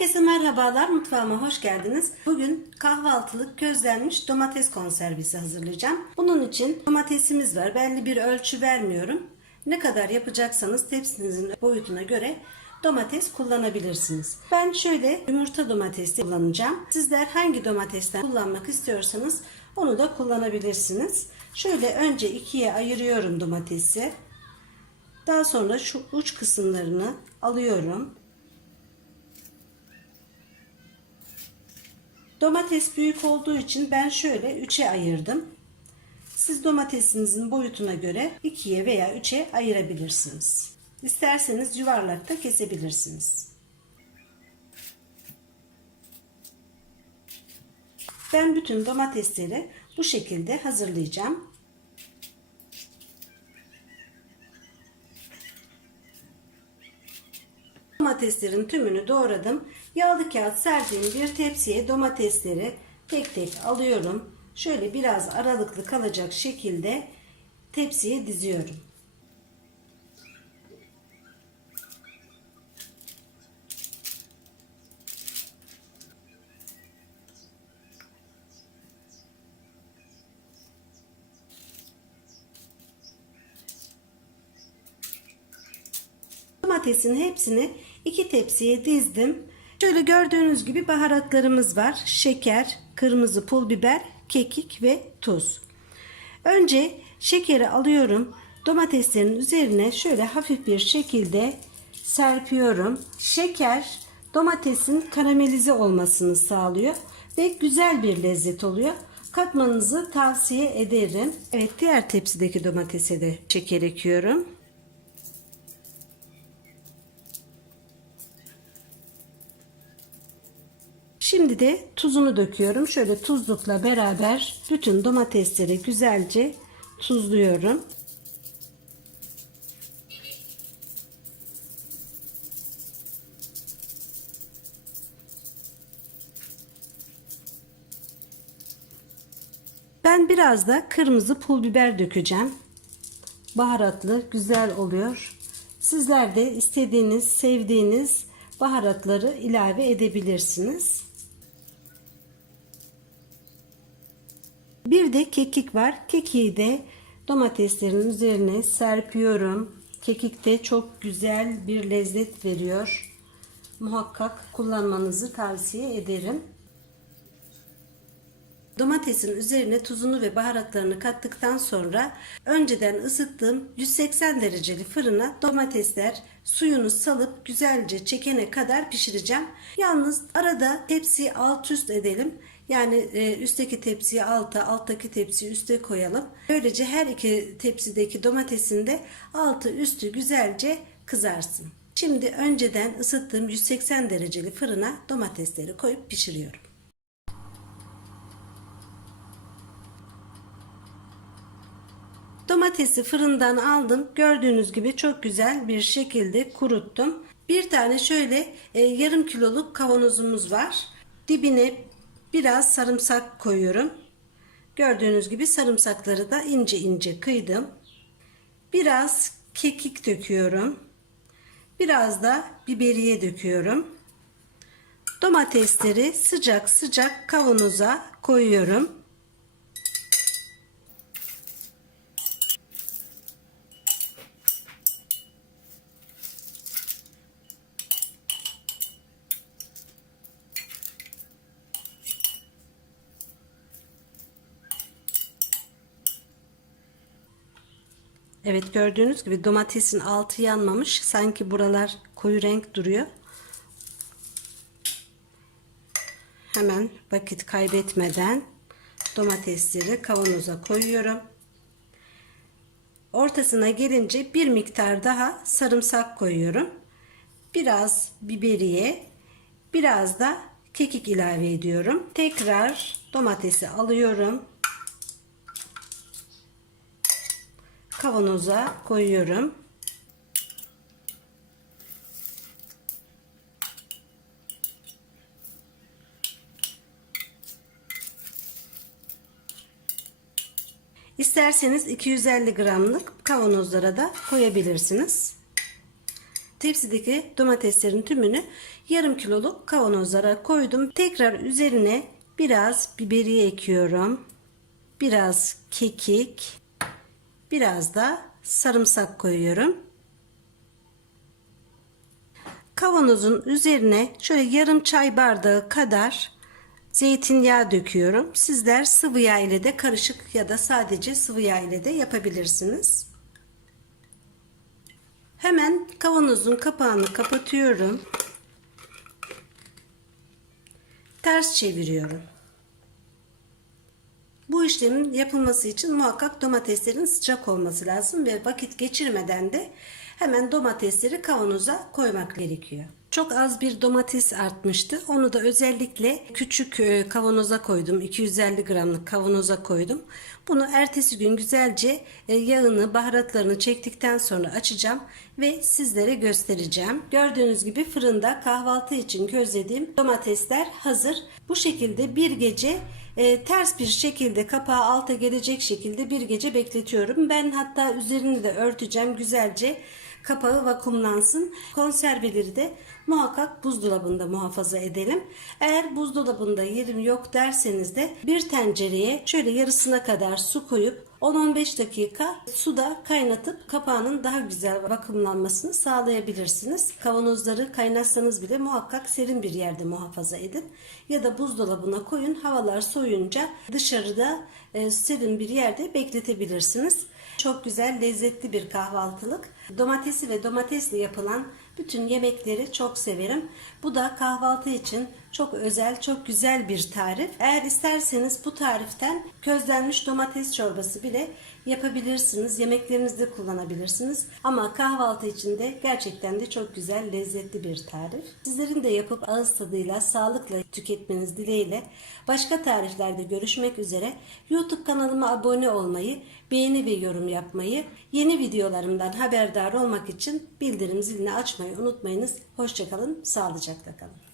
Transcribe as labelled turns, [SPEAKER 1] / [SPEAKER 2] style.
[SPEAKER 1] Herkese merhabalar, mutfağıma hoş geldiniz. Bugün kahvaltılık közlenmiş domates konservesi hazırlayacağım. Bunun için domatesimiz var. Belli bir ölçü vermiyorum. Ne kadar yapacaksanız tepsinizin boyutuna göre domates kullanabilirsiniz. Ben şöyle yumurta domatesi kullanacağım. Sizler hangi domatesten kullanmak istiyorsanız onu da kullanabilirsiniz. Şöyle önce ikiye ayırıyorum domatesi. Daha sonra şu uç kısımlarını alıyorum. Domates büyük olduğu için ben şöyle 3'e ayırdım. Siz domatesinizin boyutuna göre 2'ye veya 3'e ayırabilirsiniz. İsterseniz yuvarlakta kesebilirsiniz. Ben bütün domatesleri bu şekilde hazırlayacağım. Domateslerin tümünü doğradım. Yağlı kağıt serdiğim bir tepsiye domatesleri tek tek alıyorum. Şöyle biraz aralıklı kalacak şekilde tepsiye diziyorum. Domatesin hepsini iki tepsiye dizdim. Şöyle gördüğünüz gibi baharatlarımız var. Şeker, kırmızı pul biber, kekik ve tuz. Önce şekeri alıyorum. Domateslerin üzerine şöyle hafif bir şekilde serpiyorum. Şeker domatesin karamelize olmasını sağlıyor ve güzel bir lezzet oluyor. Katmanızı tavsiye ederim. Evet diğer tepsideki domatese de şeker ekiyorum. Şimdi de tuzunu döküyorum. Şöyle tuzlukla beraber bütün domatesleri güzelce tuzluyorum. Ben biraz da kırmızı pul biber dökeceğim. Baharatlı, güzel oluyor. Sizler de istediğiniz, sevdiğiniz baharatları ilave edebilirsiniz. Bir de kekik var. Kekiği de domateslerin üzerine serpiyorum. Kekik de çok güzel bir lezzet veriyor. Muhakkak kullanmanızı tavsiye ederim. Domatesin üzerine tuzunu ve baharatlarını kattıktan sonra önceden ısıttığım 180 dereceli fırına domatesler suyunu salıp güzelce çekene kadar pişireceğim. Yalnız arada tepsiyi alt üst edelim. Yani e, üstteki tepsiyi alta, alttaki tepsiyi üste koyalım. Böylece her iki tepsideki domatesin de altı üstü güzelce kızarsın. Şimdi önceden ısıttığım 180 dereceli fırına domatesleri koyup pişiriyorum. Domatesi fırından aldım. Gördüğünüz gibi çok güzel bir şekilde kuruttum. Bir tane şöyle e, yarım kiloluk kavanozumuz var. Dibine biraz sarımsak koyuyorum. Gördüğünüz gibi sarımsakları da ince ince kıydım. Biraz kekik döküyorum. Biraz da biberiye döküyorum. Domatesleri sıcak sıcak kavanoza koyuyorum. Evet gördüğünüz gibi domatesin altı yanmamış. Sanki buralar koyu renk duruyor. Hemen vakit kaybetmeden domatesleri kavanoza koyuyorum. Ortasına gelince bir miktar daha sarımsak koyuyorum. Biraz biberiye, biraz da kekik ilave ediyorum. Tekrar domatesi alıyorum. Kavanoza koyuyorum. İsterseniz 250 gramlık kavanozlara da koyabilirsiniz. Tepsideki domateslerin tümünü yarım kiloluk kavanozlara koydum. Tekrar üzerine biraz biberiye ekiyorum. Biraz kekik, biraz da sarımsak koyuyorum. Kavanozun üzerine şöyle yarım çay bardağı kadar zeytinyağı döküyorum. Sizler sıvı yağ ile de karışık ya da sadece sıvı yağ ile de yapabilirsiniz. Hemen kavanozun kapağını kapatıyorum. Ters çeviriyorum. Bu işlemin yapılması için muhakkak domateslerin sıcak olması lazım ve vakit geçirmeden de hemen domatesleri kavanoza koymak gerekiyor. Çok az bir domates artmıştı. Onu da özellikle küçük e, kavanoza koydum. 250 gramlık kavanoza koydum. Bunu ertesi gün güzelce e, yağını, baharatlarını çektikten sonra açacağım ve sizlere göstereceğim. Gördüğünüz gibi fırında kahvaltı için közlediğim domatesler hazır. Bu şekilde bir gece e, ters bir şekilde kapağı alta gelecek şekilde bir gece bekletiyorum. Ben hatta üzerini de örteceğim güzelce kapağı vakumlansın. Konserveleri de muhakkak buzdolabında muhafaza edelim. Eğer buzdolabında yerim yok derseniz de bir tencereye şöyle yarısına kadar su koyup 10-15 dakika suda kaynatıp kapağının daha güzel vakumlanmasını sağlayabilirsiniz. Kavanozları kaynatsanız bile muhakkak serin bir yerde muhafaza edin. Ya da buzdolabına koyun. Havalar soğuyunca dışarıda e, serin bir yerde bekletebilirsiniz. Çok güzel, lezzetli bir kahvaltılık. Domatesi ve domatesle yapılan bütün yemekleri çok severim. Bu da kahvaltı için çok özel, çok güzel bir tarif. Eğer isterseniz bu tariften közlenmiş domates çorbası bile yapabilirsiniz. Yemeklerinizde kullanabilirsiniz. Ama kahvaltı için de gerçekten de çok güzel, lezzetli bir tarif. Sizlerin de yapıp ağız tadıyla, sağlıkla tüketmeniz dileğiyle başka tariflerde görüşmek üzere. YouTube kanalıma abone olmayı, beğeni ve yorum yapmayı, yeni videolarımdan haberdar olmak için bildirim zilini açmayı unutmayınız. Hoşçakalın, sağlıcakla kalın.